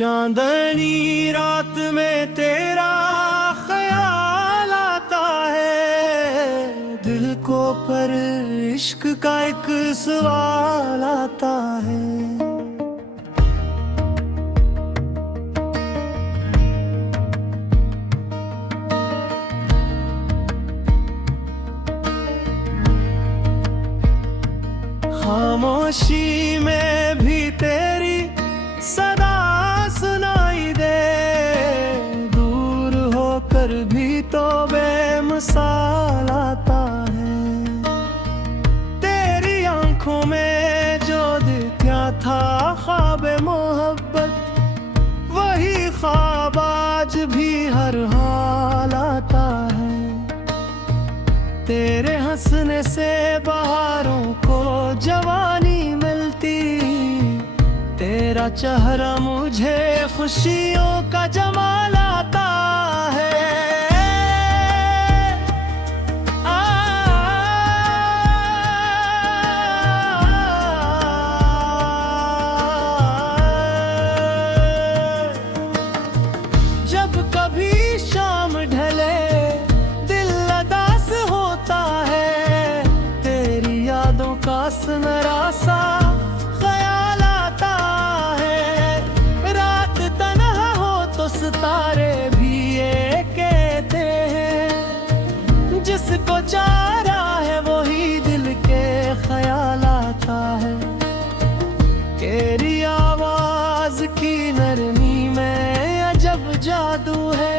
चांदनी रात में तेरा ख्याल आता है, दिल को पर इश्क का एक सवाल आता है। खामोशी में भी तेरी सदा सुनाई दे, दूर होकर भी तो बेमिसाल आता है। तेरी आंखों में जो दिखा था ख्वाब मोहब्बत, वही ख्वाब आज भी हर हाल आता है। तेरे हंसने से बहारों को जवानी मिलती, तेरा चेहरा मुझे खुशियों का जमाल आता है। जब कभी शाम ढले दिल उदास होता है, तेरी यादों का सुनहरा सा ख्याल आता है। रात तन्हा हो तो सितारे भी ये कहते हैं, जिसको चारा है वही दिल के ख्याल आता है। तेरी आवाज की नरमी में अजब जादू है,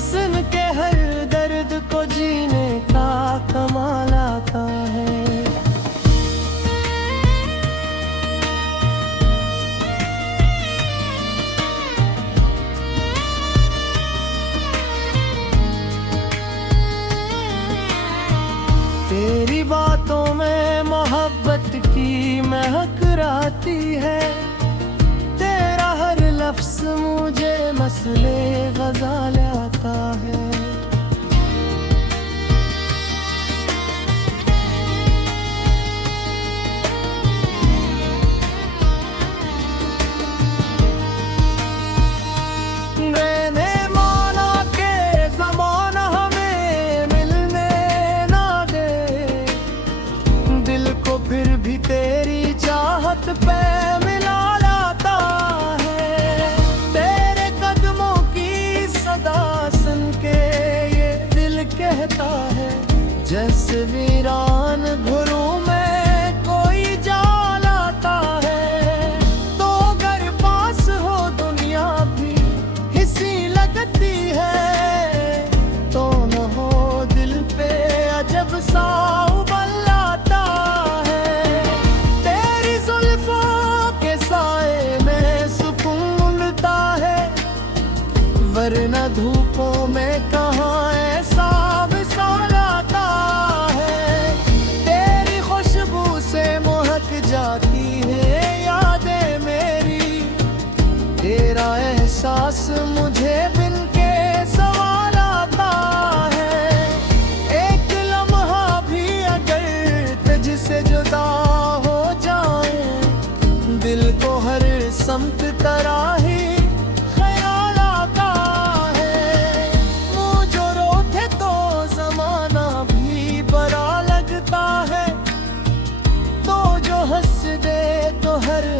सुन के हर दर्द को जीने का कमाल आता है। तेरी बातों में मोहब्बत की महक रहती है, तेरा हर लफ्ज मुझे मसले गज़ाल आता है। मैंने माना के ज़माना हमें मिलने ना दे, दिल को फिर भी तेरी चाहत पे मिला लाता है। तेरे कदमों की सदा सुन के ये दिल कहता है, जैसे वीरान घरों में कोई जाल आता है। तो अगर पास हो दुनिया भी हिस्सी लगती है, तो न हो दिल पे अजब सा उबल आता है। तेरी जुल्फों के साए में सुकून मिलता है, वरना धूपों में कहाँ ऐसा विशाल आता है। तेरी खुशबू से महक जाती है यादें मेरी, तेरा एहसास मुझे बिन के सवाल आता है। एक लम्हा भी अगर तुझसे जुदा हो जाए, दिल को हर समत तराही ख्याल आता है। मुँह जो रोते तो जमाना भी बड़ा लगता है, तो जो हंस दे तो हर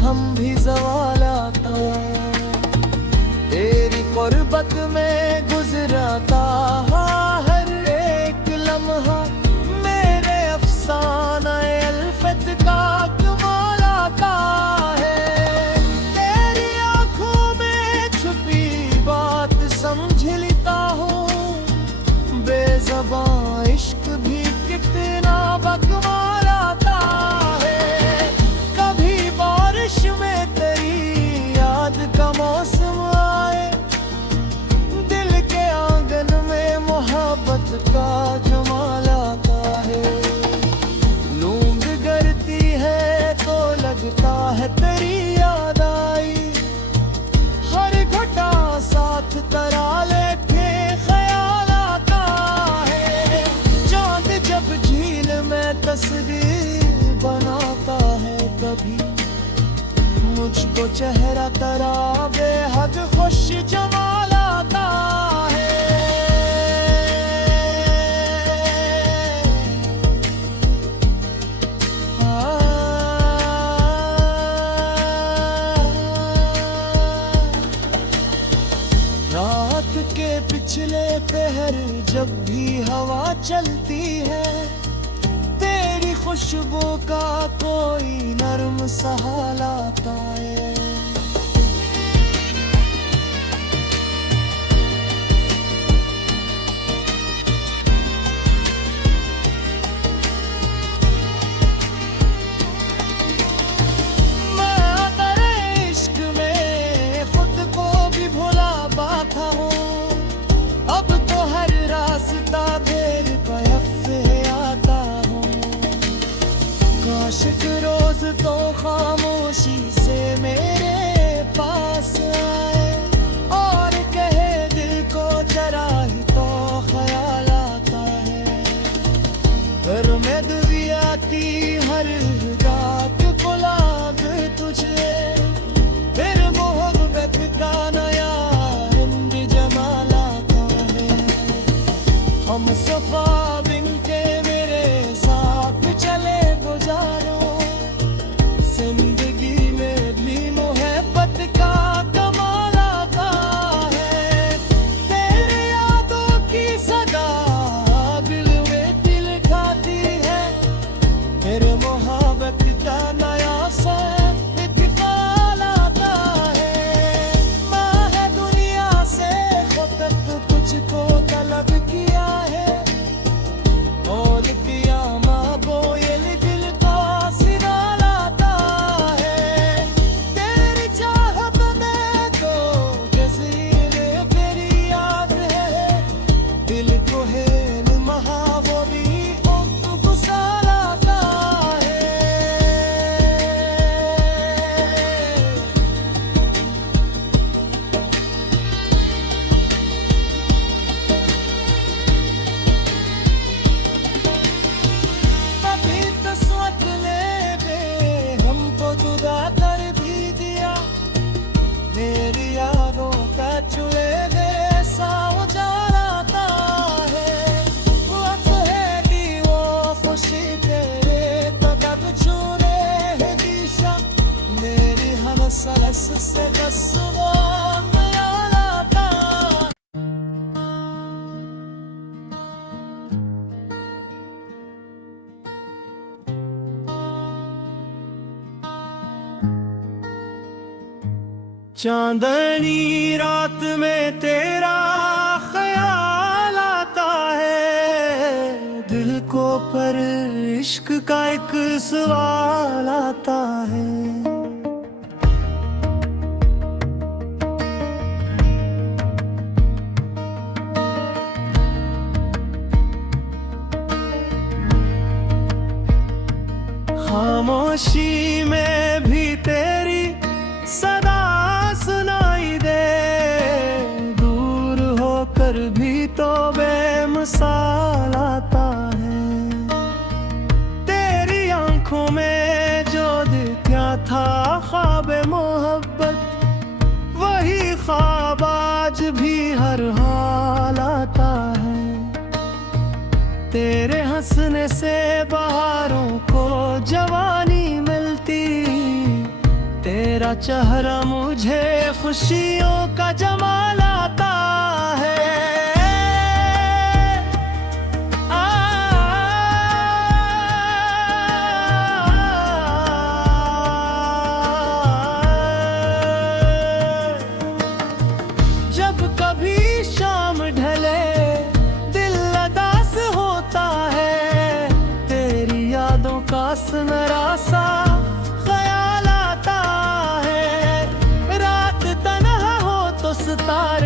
गम भी ज़वाल आता है। तेरी कुर्बत में गुजरता हर एक लम्हा, मेरे अफसाना अल्फत का कमाल आता है। तेरी आंखों में छुपी बात समझ लेता हूँ, बेज़बां इश्क भी कितना बकमाल आता है। कभी बारिश में तेरी याद का मौसम आए, दिल के आंगन में मोहब्बत का जमाल आता है। नींद गिरती है तो लगता है तेरी याद आई, हर घटा साथ तरा लेके ख्याल आता है। चांद जब झील में तस्वीर बनाता है, कभी मुझको चेहरा तेरा बेहद खुश जमाल आता है। रात के पिछले पहर जब भी हवा चलती है, तेरी खुशबू का कोई नर्म सा हाल आता है। मैं तेरे इश्क में खुद को भी भुला बैठा हूँ, अब तो हर रास्ता बेर पे आता हूँ। काश एक रोज तो खामोशी से मेरे पास आए और कहे दिल को जरा ही तो ख्याल आता है। घर में दुई आती हर रात गुलाब तुझे, फिर मोहब्बत का नया रंग जमाल आता है। हम सफा बिन के मेरे साथ चले गुजारो, जिंदगी में भी मोहब्बत का कमाल आता है। तेरी यादों की सदा दिल में दिल खाती है, फिर मोहब्बत का नया सा इत्तेफाक आता है। माँ है दुनिया से खुद तुझको तलब किया है, बोल दिया माँ बोयल दिल का सिरा लाता है। तेरी चाहत में तो जज़ीरे मेरी याद है, दिल को है महा वो भी गुस्सा लाता है। कभी तो सोच ले बे हमको जुदा कर भी दिया, मेरी यादों का चुए दे सा उजाल आता है। वक्त है कि वो खुशी तेरे तो कब छूने है दिशा, मेरी हलस हलस से बस वो ख्याल आता। चांदनी रात में तेरा ख्याल आता है, दिल को पर इश्क का एक सवाल आता है। खामोशी में भी तेरी सदा सुनाई दे, दूर होकर भी तो बेमिसाल आता है। तेरी आंखों में जो दिखा था ख्वाब मोहब्बत, वही ख्वाब आज भी हर हाल आता है। तेरे हंसने से बहारों को जवानी मिलती, तेरा चेहरा मुझे खुशियों का जमाल आता है। जब कभी शाम ढले दिल उदास होता है, तेरी यादों का सुनहरा सा ख्याल आता है। रात तन्हा हो तो सितारे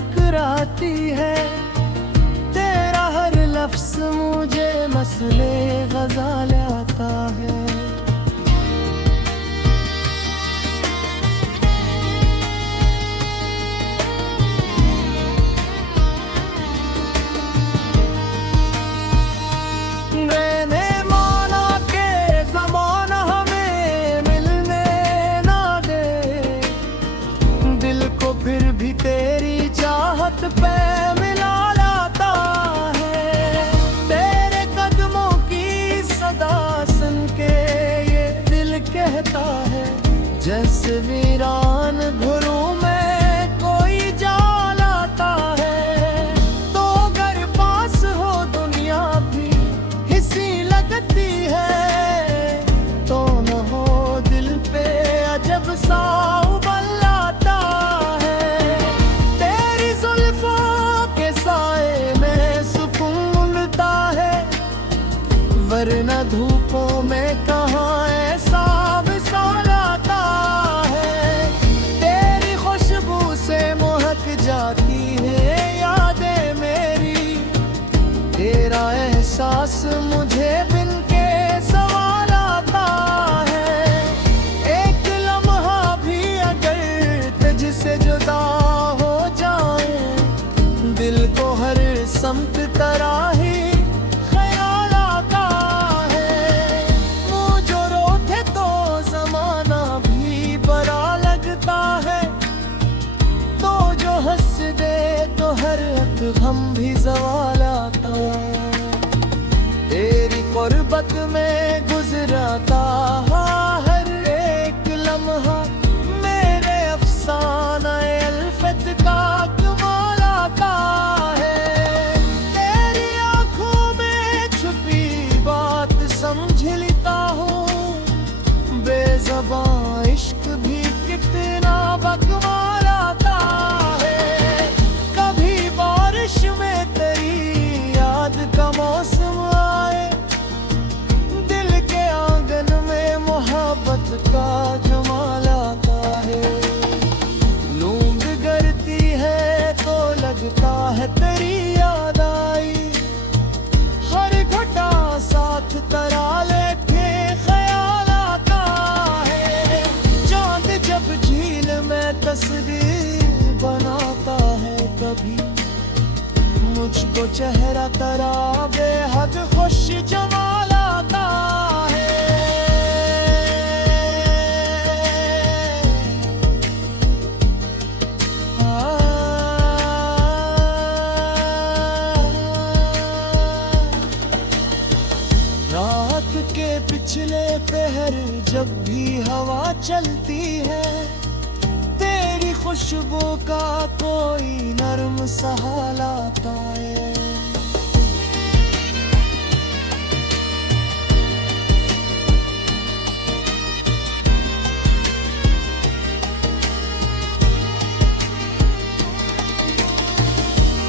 टकराती है, तेरा हर लफ्ज़ मुझे मसले ग़ज़ल आता है। मैंने माना के ज़माना हमें मिलने ना दे, दिल को फिर भी तेरी चाहत पे मिला लाता है। तेरे कदमों की सदा सुन के ये दिल कहता है, जैसे वीरान घरों में कोई जाल आता है। तो अगर पास हो दुनिया भी हिस्सी लगती है, तो न हो दिल पे अजब सा उबल आता है। तेरी जुल्फों के साए में सुकून मिलता है, वरना धूपों में कहाँ ऐसा विशाल आता है। तेरी खुशबू से महक जाती है यादें मेरी, तेरा एहसास मुझे बिन के सवाल आता है। एक लम्हा भी अगर तुझसे जुदा हो जाए, दिल को हर समत तराही ख्याल आता है। मुँह जो रोते तो जमाना भी बड़ा लगता है, तो जो हंस दे तो हर गम भी ज़वाल आता है। तेरी कुर्बत में गुजरता हर एक लम्हा मेरे अफसाना अल्फत का कमाल आता है। तेरी आँखों में छुपी बात समझ लेता हूँ, बेज़बां इश्क भी कितना बकमाल आता है। कभी बारिश में तेरी याद का मौसम आए, दिल के आंगन में मोहब्बत का जमाल आता है। नींद गरती है तो लगता है तेरी याद आई, हर घटा साथ तरा लेके ख्याल आता है। चांद जब झील में तस्वीर बनाता है, कभी मुझको चेहरा तेरा बेहद खुश जमाल आता है। रात के पिछले पहर जब भी हवा चलती है, तेरी खुशबू का कोई नर्म सा हाल आता है।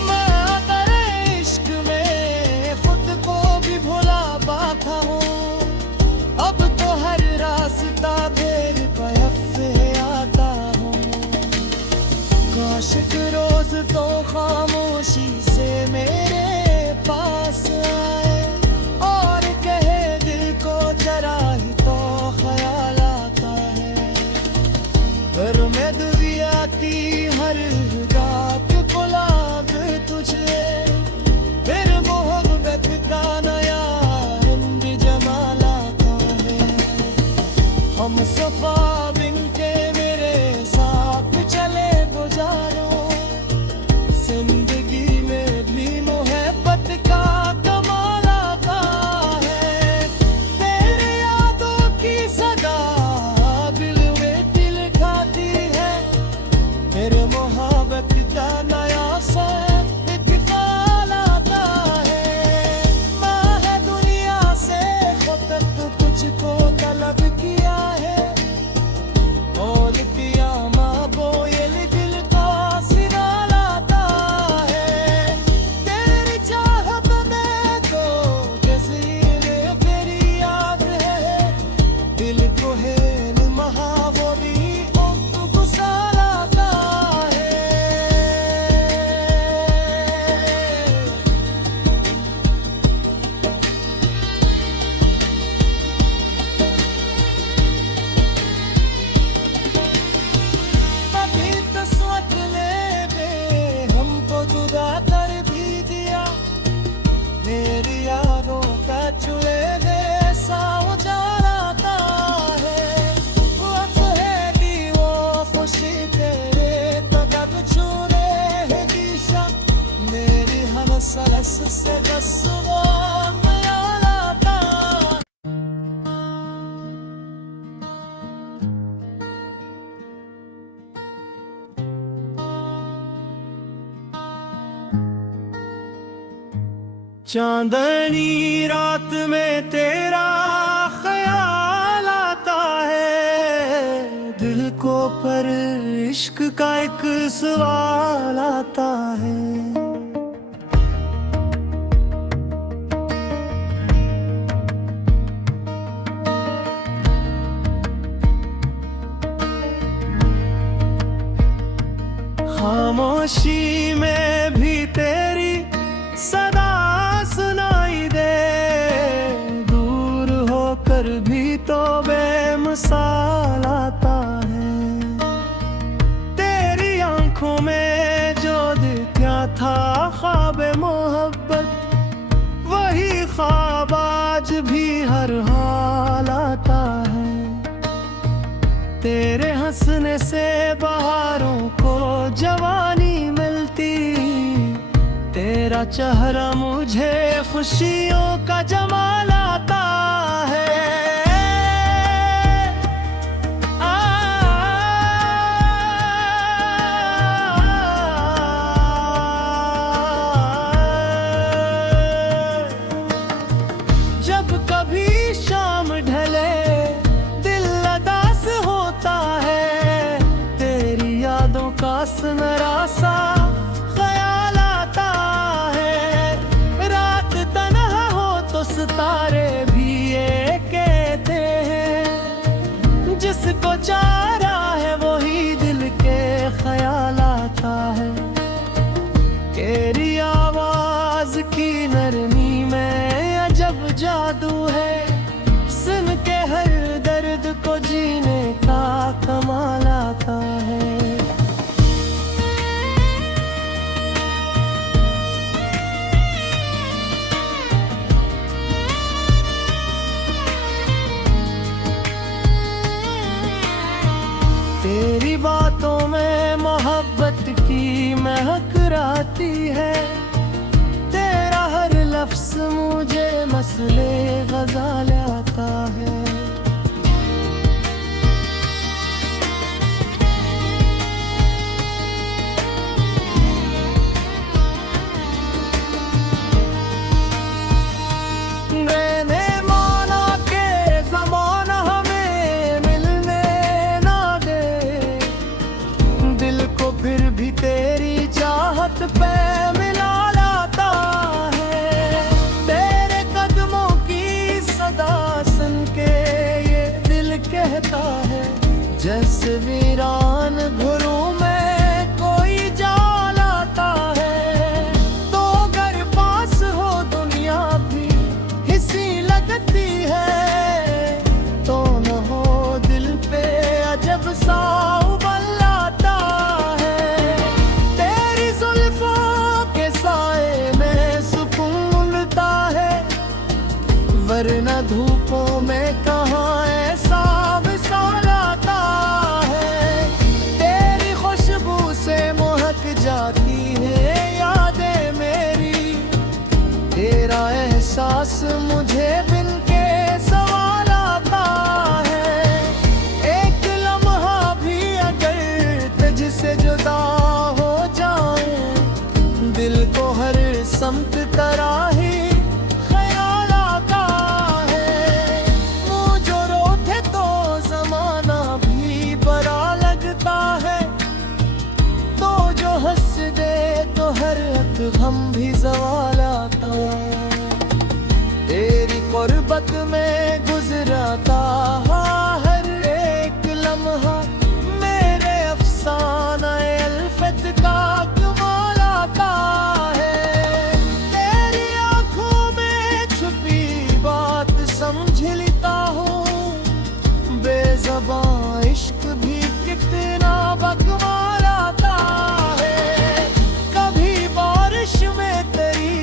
मैं तेरे इश्क में खुद को भी भुला पाता हूँ, अब तो हर रास्ता बेर पे आता हूँ। काश एक रोज तो खामोशी से मेरे पास आए, और कहे दिल को जरा ही तो ख्याल आता है। घर में दुनिया की हर रात गुलाब तुझे, फिर मोहब्बत का नया रंग जमाल आता है। हम सफा बिन के मेरे साथ चले गुजारो, जिंदगी में भी मोहब्बत का कमाल आता है। तेरी यादों की सदा दिल में दिल खाती है, फिर मोहब्बत का नया सा इत्तेफाक आता है। मैं है दुनिया से खुद तुझको तलब किया है, चांदनी रात में तेरा ख्याल आता है, दिल को पर इश्क का एक सवाल आता है। खामोशी में भी तेरी सदा सुनाई दे, दूर होकर भी तो बेमिसाल आता है। तेरी आंखों में जो दिखा था ख्वाब मोहब्बत, वही ख्वाब आज भी हर हाल आता है। तेरे हंसने से बहारों को जवानी मिलती, तेरा चेहरा मुझे खुशियों का जमाल आता है। जब कभी शाम ढले दिल उदास होता है, तेरी यादों का सुनहरा सा ख्याल आता है। रात तन्हा हो तो सितारे भी ये कहते हैं, जिसको चारा है वही दिल के ख्याल आता है। तेरी आवाज की नरमी में अजब जादू है, सुन के हर दर्द को जीने का कमाल आता है। तेरी बातों में मोहब्बत की महक रहती है, तेरा हर लफ्ज़ मुझे मसले ग़ज़ल आता है। मैंने माना के ज़माना हमें मिलने ना दे, दिल को फिर भी तेरी चाहत पे मिला लाता है। तेरे कदमों की सदा सुन के ये दिल कहता है, जैसे वीरान घरों में कोई जाल आता है। तो घर पास हो दुनिया भी हिस्सी लगती है, तो न हो दिल पे अजब सा उबल आता है। तेरी जुल्फों के साए में सुकून मिलता है, वरना धूपों में कहाँ ऐसा विशाल आता है। तेरी खुशबू से महक जाती है यादें मेरी, तेरा एहसास मुझे बिन के सवाल आता है। एक लम्हा भी अगर तुझसे जुदा हो जाए, दिल को हर समत तराही ख्याल आता है। मुँह जो रोते तो जमाना भी बड़ा लगता है, तो जो हंस दे तो हर गम भी ज़वाल आता है। तेरी कुर्बत में गुजरता हर एक लम्हा, मेरे अफसाना अल्फत का कमाल आता है। तेरी आंखों में छुपी बात समझ लेता हूँ, बेज़बां इश्क भी कितना बकमाल आता है। कभी बारिश में तेरी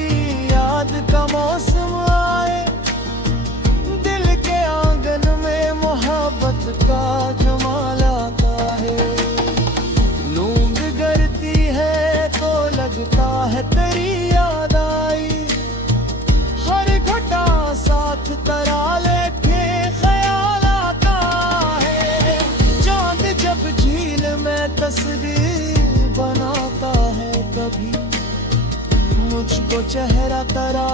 याद का मौसम आए, दिल के आंगन में मोहब्बत का जमाल आता है। नींद गिरती है तो लगता है तेरी याद आई, हर घटा साथ तरा लेके ख्याल आता है। चांद जब झील में तस्वीर बनाता है, कभी मुझको चेहरा तरा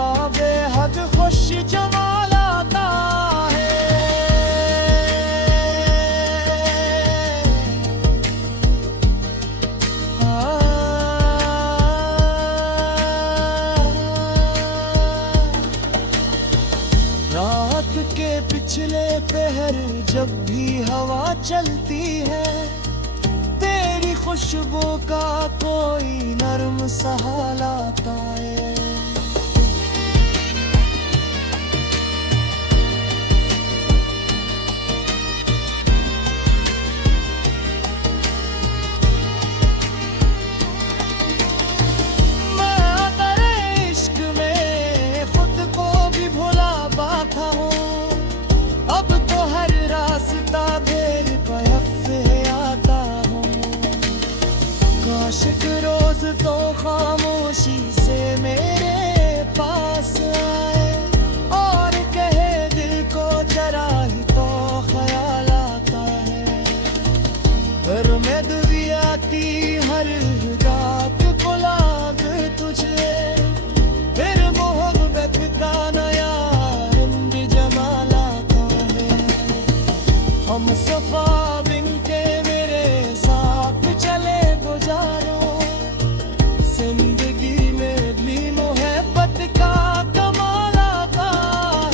फासले पे हर जब भी हवा चलती है, तेरी खुशबू का कोई नर्म सा हाल आता है। काश रोज तो खामोशी से मेरे पास आए और कहे दिल को जरा ही तो ख्याल आता है। घर में दुनिया की हर रात गुलाब तुझे, फिर मोहब्बत का नया रंग जमाल आता है। हम सफा बिन के मेरे साथ चले गुजारो, जिंदगी में भी मोहब्बत का कमाल आता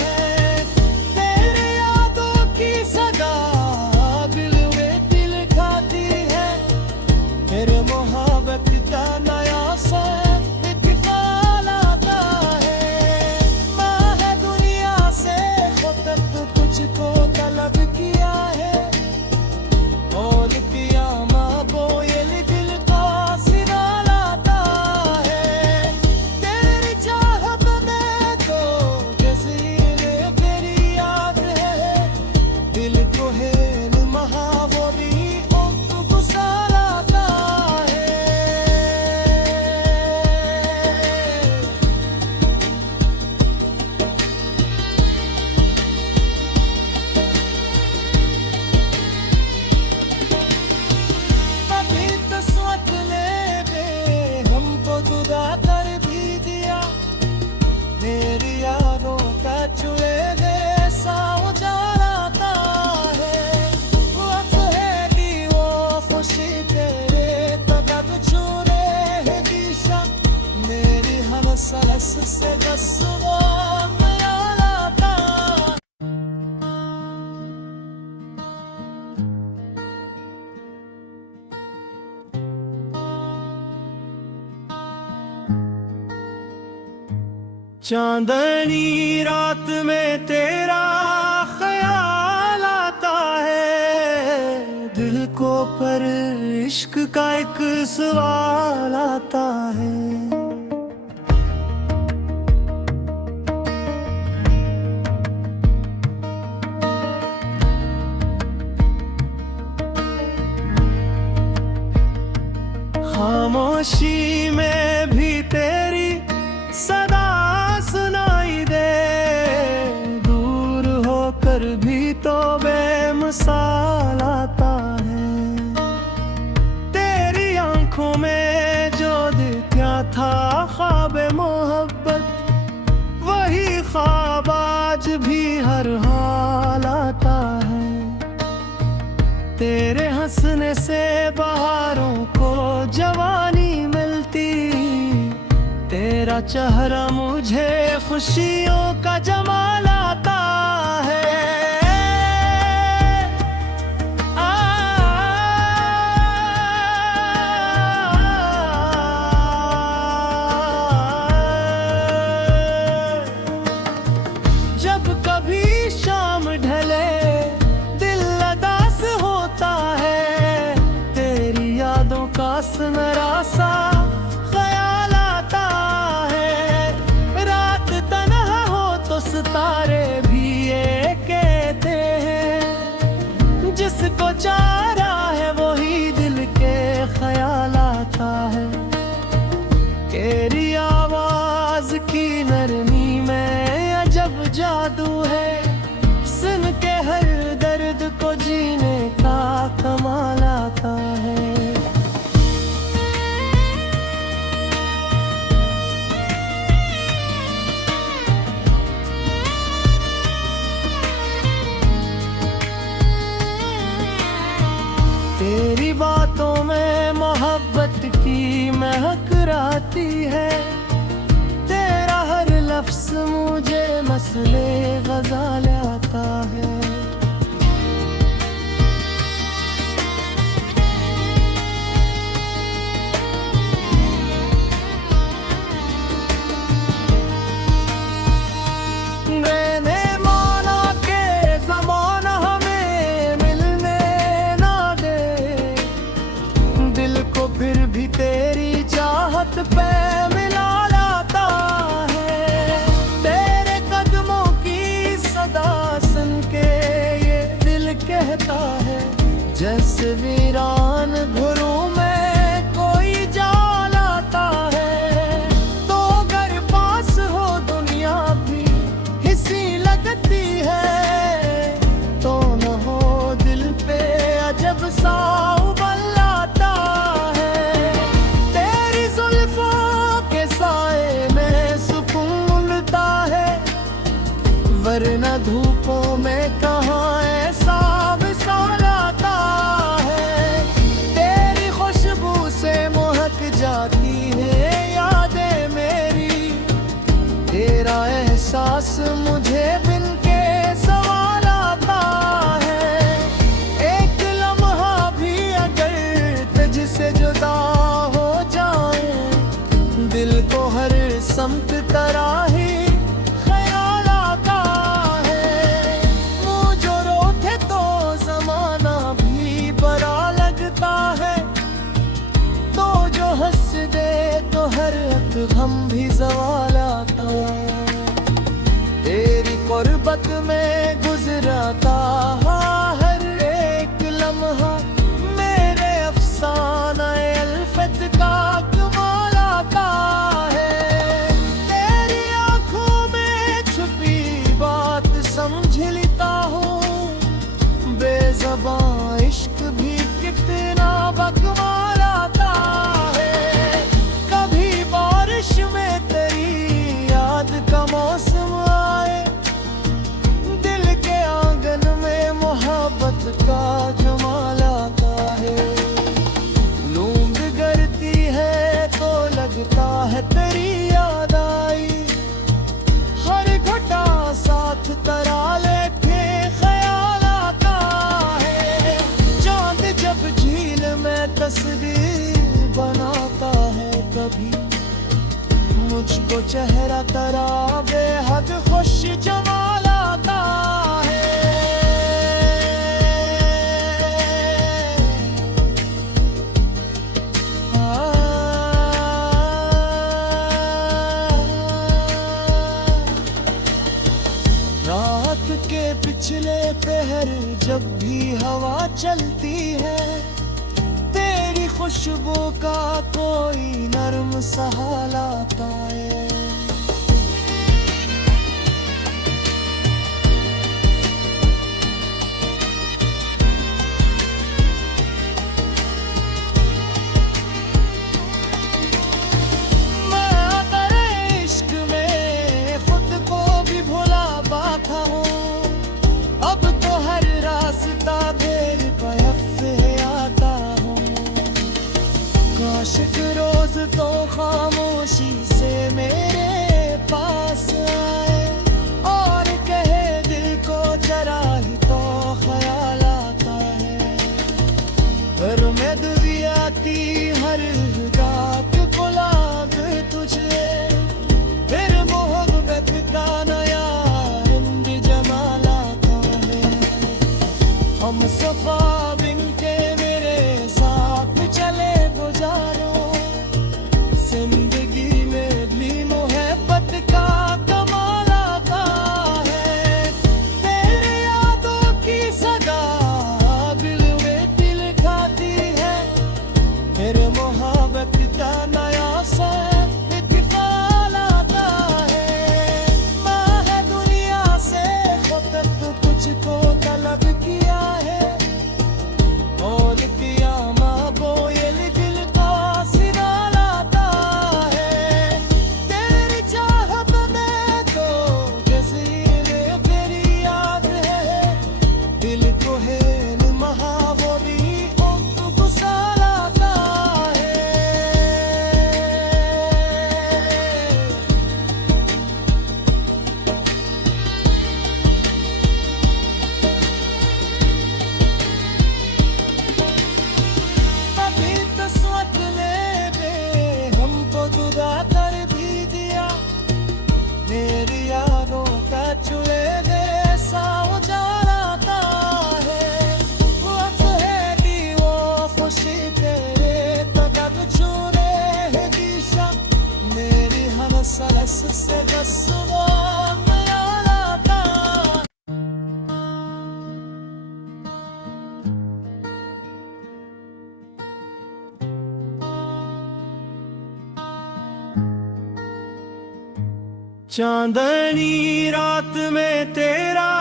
है। तेरे यादों की सदा दिल में दिल खाती है, फिर मोहब्बत का नया सा इत्तेफाक आता है। माँ है दुनिया से खुद तुझको तलब किया है, और किया माँ बोयल दिल का सिरा लाता है। तेरी चाहत में तो जज़ीरे तेरी याद है, दिल को है महा वो भी गुस्सा लाता है। जुदा कर भी दिया, मेरी यादों का छुए जैसा उजाला आता है। वक्त है कि वो खुशी तेरे कदम छूने है दिशा, मेरी हम सरस से बस वो ख्याल आता है। चांदनी रात में तेरा ख्याल आता है, दिल को पर इश्क का एक सवाल आता है। खामोशी में भी तेरी सदा सुनाई दे, दूर होकर भी तो बेमिसाल आता है। तेरी आंखों में जो दिखा था ख्वाब मोहब्बत, वही ख्वाब आज भी हर हाल आता है। तेरे हंसने से बहारों को जवानी मिलती, तेरा चेहरा मुझे खुशियों का जमाल आता है। जब कभी शाम ढले दिल उदास होता है, तेरी यादों का सुनहरा सा ख्याल आता है। रात तन्हा हो तो सितारे भी ये कहते हैं, जिसको चारा है वही दिल के ख्याल आता है। तेरी आवाज की नरमी में अजब जादू है, सुन के हर दर्द को जीने का कमाल आता है। तेरी बातों में मोहब्बत की महक रहती है, तेरा हर लफ्ज़ मुझे मसले ग़ज़ल आता है। तेरी चाहत पे मिला लाता है। तेरे कदमों की सदा सुन के ये दिल कहता है, जैसे वीरान घरों में कोई जा लाता है। तो अगर पास हो दुनिया भी हिस्सी लगती है, तो न हो दिल पे अजब सा उबल आता है। तेरी जुल्फों के साए में सुकून मिलता है, वरना धूपों में कहाँ ऐसा विशाल आता है। तेरी खुशबू से महक जाती है यादें मेरी, तेरा एहसास मुझे बिन के सवाल आता है। एक लम्हा भी अगर तुझसे जुदा हो जाए, दिल को हर समत तराही ख्याल आता है। मुँह जो रोते तो जमाना भी बड़ा लगता है, तो जो हंस दे तो हर एक हम भी सवाल आता है। तेरी कुर्बत में गुजरता हर एक लम्हा, मेरे अफसाना अल्फत का कमाल आता है। तेरी आंखों में छुपी बात समझ लेता हूँ, बेज़बां इश्क भी कितना बकमाल आता है। कभी बारिश में तेरी याद का मौसम आए, दिल के आंगन में मोहब्बत का जमाल आता है। लूं बिगड़ती है तो लगता है तेरी याद आई, हर घटा साथ तरा लेके ख्याल आता है। चांद जब झील में तस्वीर बनाता है, कभी मुझको चेहरा तरा बेहद खुश जमाल आता है। रात के पिछले पहर जब भी हवा चलती है, तेरी खुशबू का कोई नर्म सा हाल आता है। मैं तेरे इश्क में खुद को भी भुला पाता हूँ, अब तो हर रास्ता बेर पे आता हूँ। काश एक रोज तो खामोशी से मेरे पास आए, और कहे दिल को जरा ही तो ख्याल आता है। घर में दुई आती हर रात गुलाब तुझे, फिर मोहब्बत का नया रंग जमाल आता है। हम सफा बिन के मेरे साथ चले गुजारो, जिंदगी में भी मोहब्बत का कमाल आता है। तेरे यादों की सदा दिल में दिल खाती है, फिर मोहब्बत का नया सा इत्तेफाक आता है। मैं है दुनिया से खुद तक तुझको तलब किया है, चांदनी रात में तेरा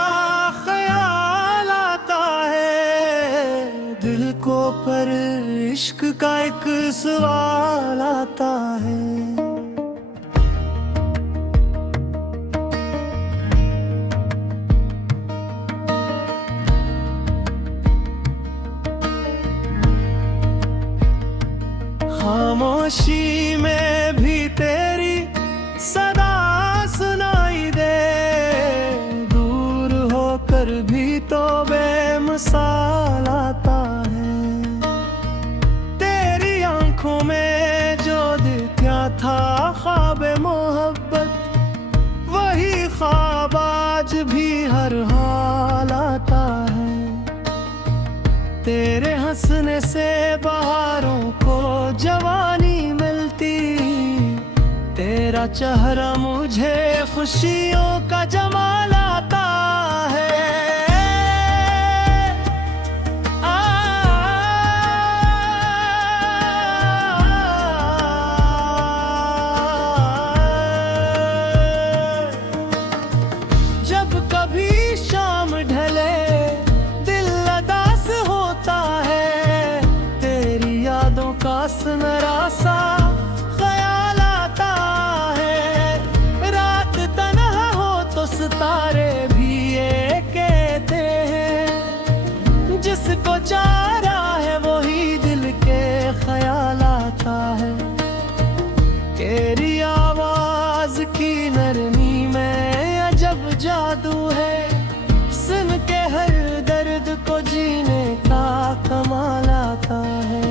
ख्याल आता है, दिल को पर इश्क का एक सवाल आता है। खामोशी में भी तेरी सदा सुनाई दे, दूर होकर भी तो बेमिसाल आता है। तेरी आंखों में जो दिखा था ख्वाब मोहब्बत, वही ख्वाब आज भी हर हाल आता है। तेरे हंसने से बहारों को जवानी मिलती, तेरा चेहरा मुझे खुशियों का जमाल आता है। जब कभी शाम ढले दिल उदास होता है, तेरी यादों का सुनहरा सा ख्याल आता है। रात तन्हा हो तो सितारे भी ये कहते हैं, जिसको चारा है वही दिल के ख्याल आता है। तेरी आवाज की नरमी में अजब जादू है, सुन के हर दर्द को जीने का कमाल आता है।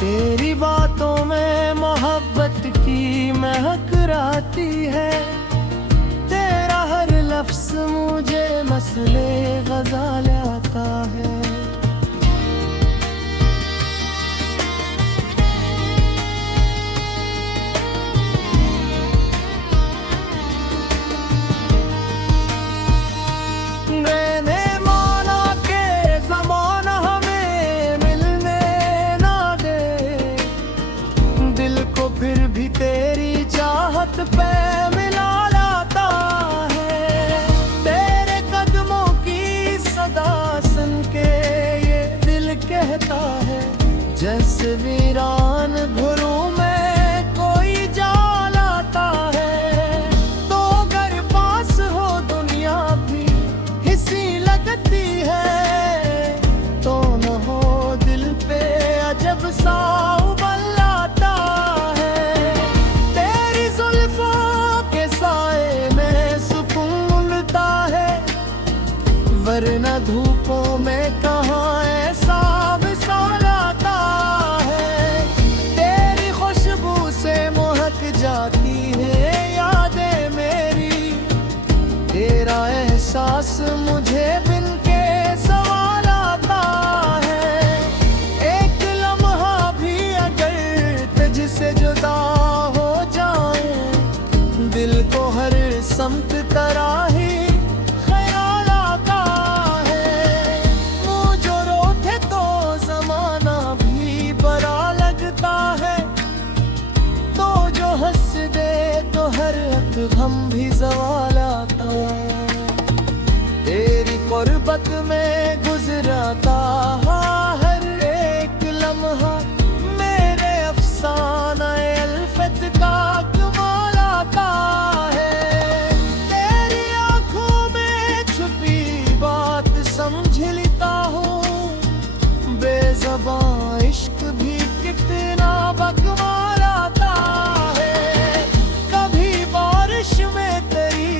तेरी बातों में मोहब्बत की महक रहती है, तेरा हर लफ्ज मुझे मसले गज़ाल आता है। मैंने माना के ज़माना हमें मिलने ना दे, दिल को फिर भी तेरी चाहत पे मिला लाता है। तेरे कदमों की सदा सुन के ये दिल कहता है, जैसे वीरान घरों में कोई जाल आता है। तो अगर पास हो दुनिया भी हिस्सी लगती है, तो न हो दिल पे अजब सा उबल आता है। तेरी जुल्फों के साए में सुकून मिलता है, वरना धूपों में कहाँ ऐसा विशाल आता है। तेरी खुशबू से महक जाती है यादें मेरी, तेरा एहसास मुझे बिन के सवाल आता है। एक लम्हा भी अगर तुझसे जुदा हो जाए, दिल को हर समत तराही ख्याल आता है। मुँह जो रोते तो जमाना भी बड़ा लगता है, तो जो हंस दे तो हर गम भी ज़वाल आता है। तेरी कुर्बत में गुजरता हर एक लम्हा, मेरे अफसाना अल्फत का कमाल आता है। तेरी आंखों में छुपी बात समझ लेता हूँ, बेज़बां इश्क भी कितना बकमाल आता है। कभी बारिश में तेरी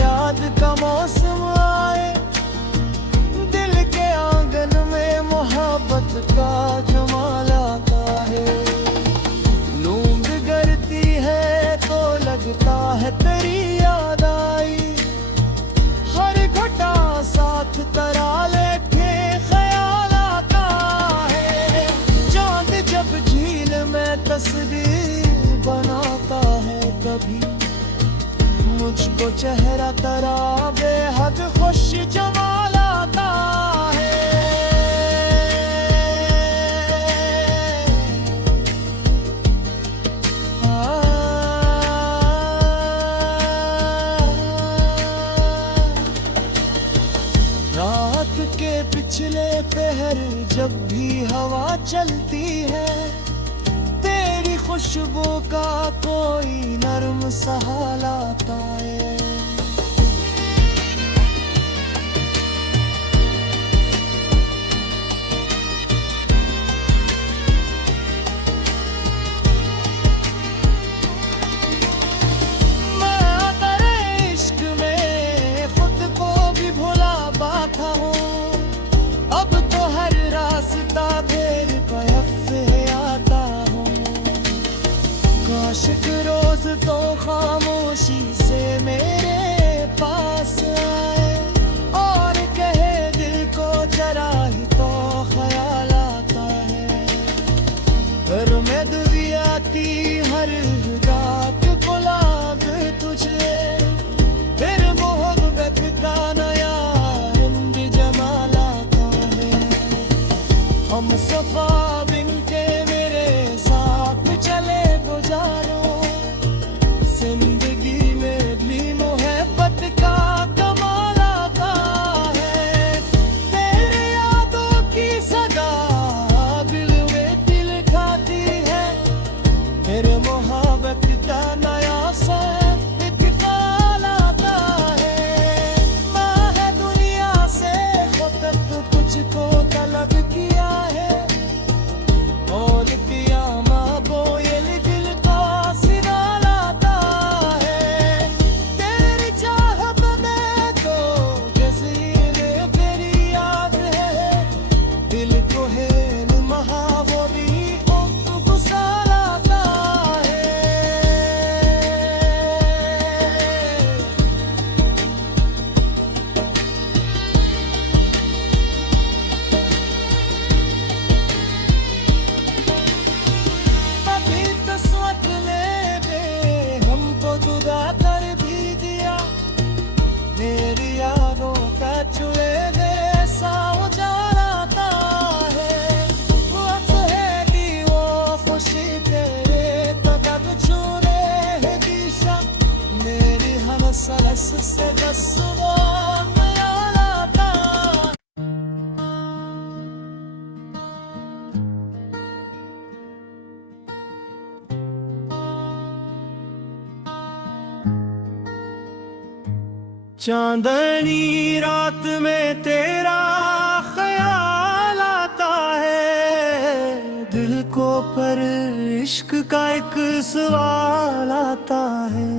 याद का मौसम आए, दिल के आंगन में मोहब्बत का जमाल आता है। नींद गिरती है तो लगता है तेरी याद आई, हर घटा साथ तरा लेके ख्याल आता है। चांद जब झील में तस्वीर बनाता है, कभी मुझको चेहरा तरह बेहद खुश जमाल आता है। रात के पिछले पहर जब भी हवा चलती है, तेरी खुशबू का कोई नर्म सा हाल आता है। मैं तेरे इश्क में खुद को भी भुला बैठा हूँ, अब तो हर रास्ता बेर पे आता हूँ। काश कि रोज तो खामोशी से मेरे पास आए और कहे दिल को जरा ही तो ख्याल आता है। घर में दुनिया आती हर रात गुलाब तुझे, फिर मोहब्बत का नया रंग जमाल आता है। हम सफा बिन के मेरे साथ चले गुजारो, जिंदगी में भी मोहब्बत का कमाल आता है। तेरी यादों की सदा दिल में दिल खाती है, फिर मोहब्बत का नया सा इत्तेफाक आता है। मैं है दुनिया से खुद तक तुझको तलब किया है, और किया बोयल दिल का सिराल आता है। तेरी चाहत में तो जज़ीरे तेरी याद है, दिल को है नुमहा वो भी गुसाल आता है। अभी तो सोच ले बे हमको जुदा कर भी दिया, मेरी यादों का छुए दे ऐसा उजाल आता है। वक्त है कि वो खुशी तेरे कदम छू रहे दिशा, मेरी हर सरस से बस वो ख्याल आता। चांदनी रात में तेरा ख्याल आता है, दिल को पर इश्क का एक सवाल आता है।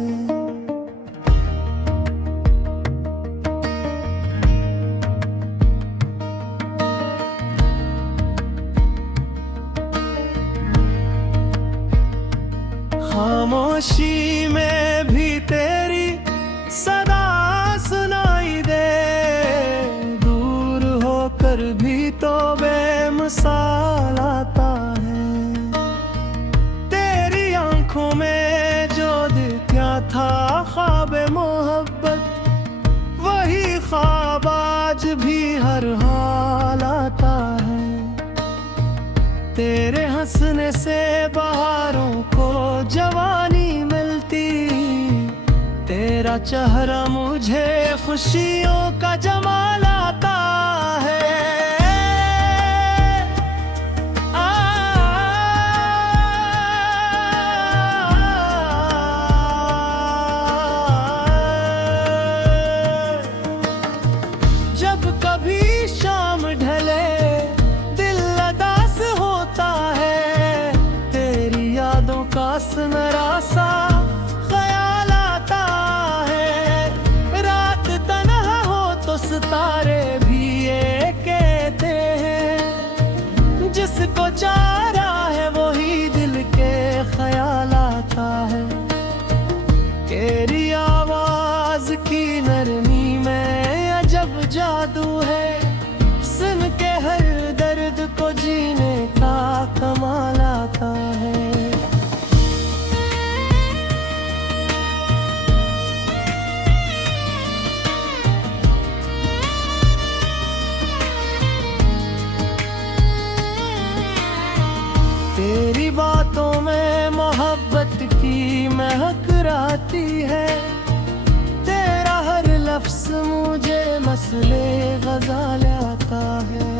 खामोशी में भी तेरी सदा सुनाई दे, दूर होकर भी तो बेमिसाल आता है। तेरी आंखों में जो दिखा था ख्वाब मोहब्बत, वही ख्वाब आज भी हर हाल आता है। तेरे हंसने से बहारों को जवानी मिलती, तेरा चेहरा मुझे खुशियों का जमाल आता है। जब कभी शाम ढले दिल उदास होता है, तेरी यादों का सुनहरा सा ख्याल आता है। रात तन्हा हो तो सितारे तेरी बातों में मोहब्बत की महक आती है, तेरा हर लफ्ज़ मुझे मसले ग़ज़ल आता है।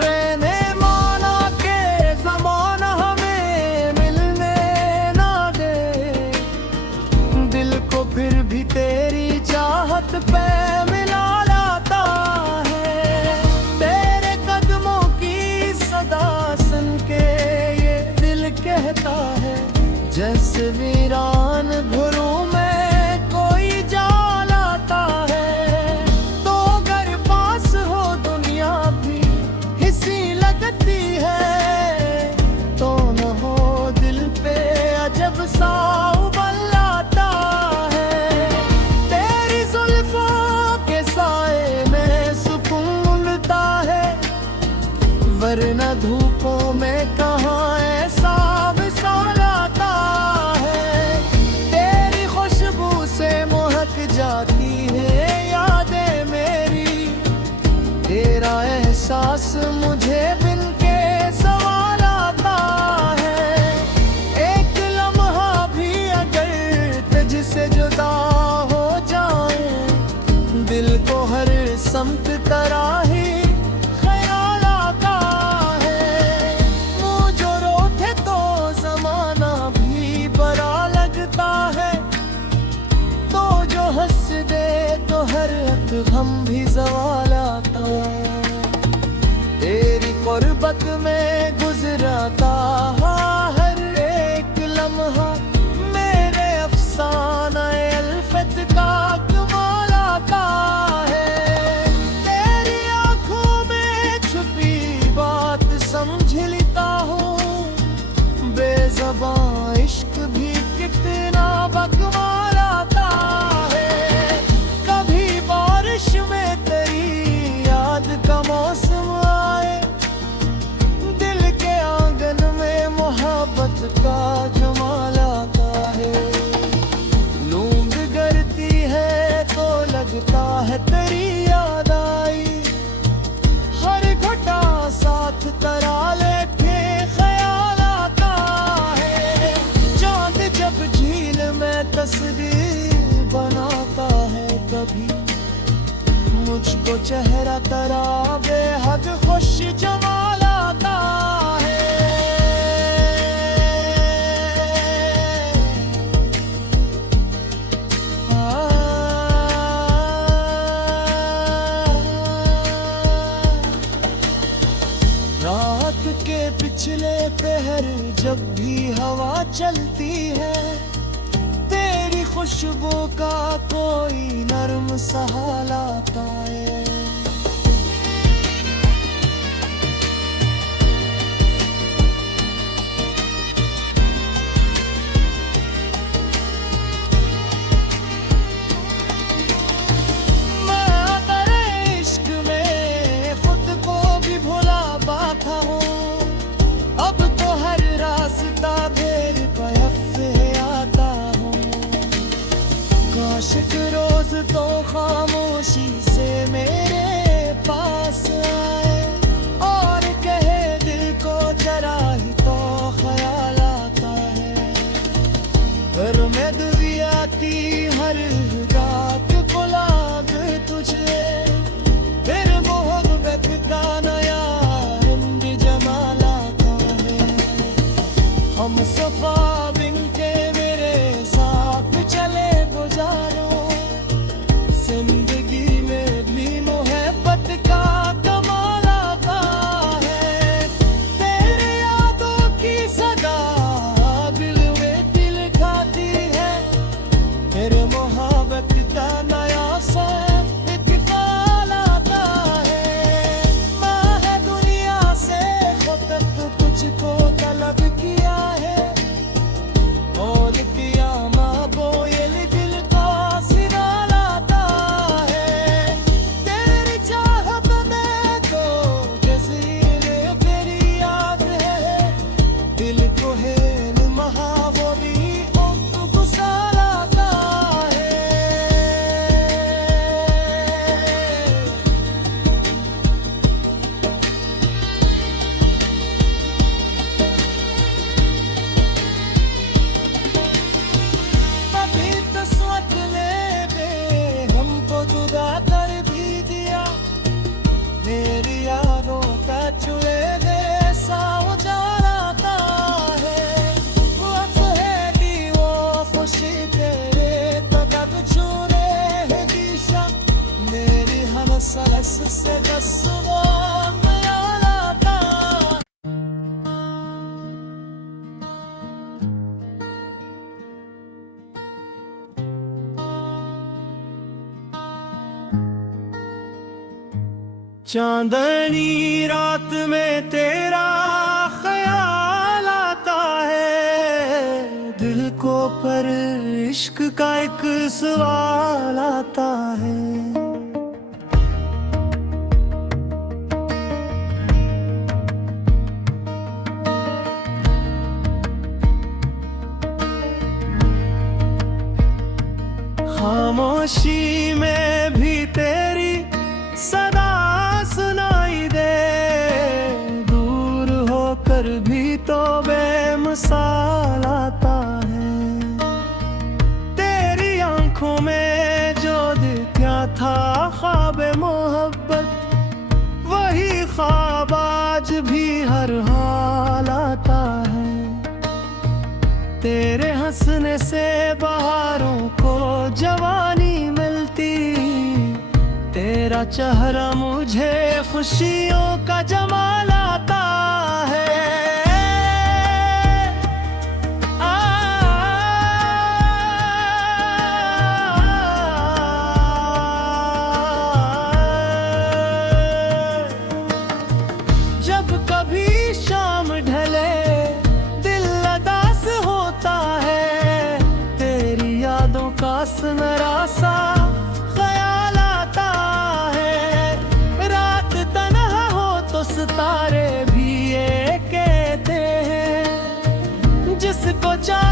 मैंने माना के ज़माना हमें मिलने ना दे, दिल को फिर भी तेरी चाहत पे मिला लाता है। तेरे कदमों की सदा सुन के ये दिल कहता है, जैसे वीरान घरों में कोई जाल आता है। तो अगर पास हो दुनिया भी हिस्सी लगती है, तो न हो दिल पे अजब सा उबल आता है। तेरी जुल्फों के साए में सुकून मिलता है, वरना धूपों में कहाँ ऐसा विशाल आता है। तेरी खुशबू से महक जाती है यादें मेरी, तेरा एहसास मुझे बिन के सवाल आता है। एक लम्हा भी अगर तुझसे जुदा हो जाए, दिल को हर समत तराही ख्याल आता है। मुँह जो रोते तो जमाना भी बड़ा लगता है, तो जो हंस दे तो हर गम भी ज़वाल आता है। तेरी कुर्बत में गुजरता हर एक लम्हा मेरे अफसाना अल्फत का कमाल आता है। तेरी आंखों में छुपी बात समझ लेता हूँ, बेज़बां इश्क भी कितना बकमाल आता है। कभी बारिश में तेरी याद का मौसम आए, दिल के आंगन में मोहब्बत का जमाल आता है। नींद गिरती है तो लगता है तेरी याद आई, हर घटा साथ तरा लेके ख्याल आता है। चांद जब झील में तस्वीर बनाता है, कभी मुझको चेहरा तेरा बेहद खुश जमाल आता है। रात के पिछले पहर जब भी हवा चलती है, तेरी खुशबू का कोई नर्म सा हाल आता है। मैं तेरे इश्क में खुद को भी भुला पाता हूँ, अब तो हर रास्ता बेर पैफ से आता हूँ। काश रोज तो खामोशी से मेरे पास आए, और कहे दिल को जरा ही तो ख्याल आता है। घर में दुनिया की हर रात गुलाब तुझे, फिर मोहब्बत का नया रंग जमाल आता है। हम सफा बिन के मेरे साथ चले गुजारो, जिंदगी में भी मोहब्बत का कमाल आता है। तेरी यादों की सदा दिल में दिल खाती है, फिर मोहब्बत का नया सा इत्तेफाक आता है। मैं है दुनिया से खुद तुझको तलब किया है, और चांदनी रात में तेरा ख्याल आता है, दिल को पर इश्क का एक सवाल आता है। खामोशी में भी तेरी सदा सुनाई दे, दूर होकर भी तो बेमिसाल आता है। तेरी आंखों में जो दिखा था ख्वाब मोहब्बत, वही ख्वाब आज भी हर हाल आता है। तेरे हंसने से बहारों को जवानी मिलती, तेरा चेहरा मुझे खुशियों का जमाल आता है। जब कभी शाम ढले दिल उदास होता है, तेरी यादों का सुनहरा सा ख्याल आता है। रात तन्हा हो तो सितारे भी ये कहते हैं, जिसको चाह